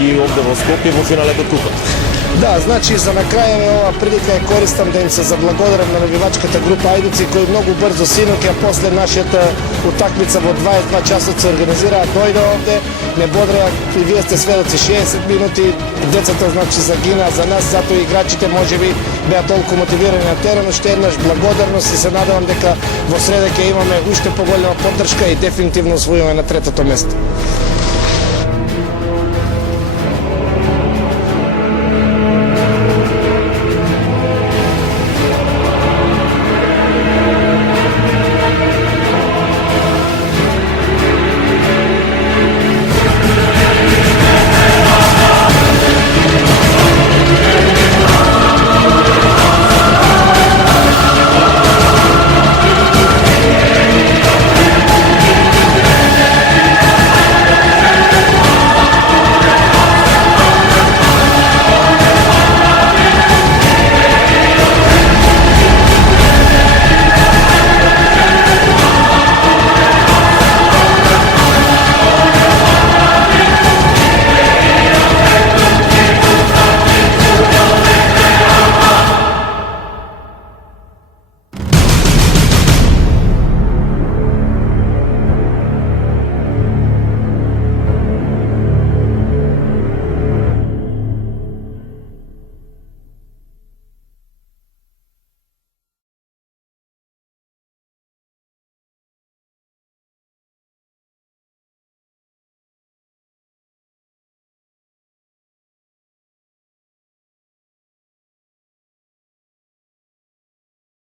и овде во Скопје во финалето Купа. Да, значи за на крај ова прилика ја користам да им се заблагодарам на навивачката група Ајдуци кои многу брзо синоќа после нашата утакмица во 22 часот се организираа, дојде овде, не бодреа и вие сте сведоци 60 минути, децата значи загинаа за нас, затоа играчите можеби беа толку мотивирани на теренот, уште еднаш благодарност и се надевам дека во среда ќе имаме уште поголема поддршка и дефинитивно освојуваме на третото место.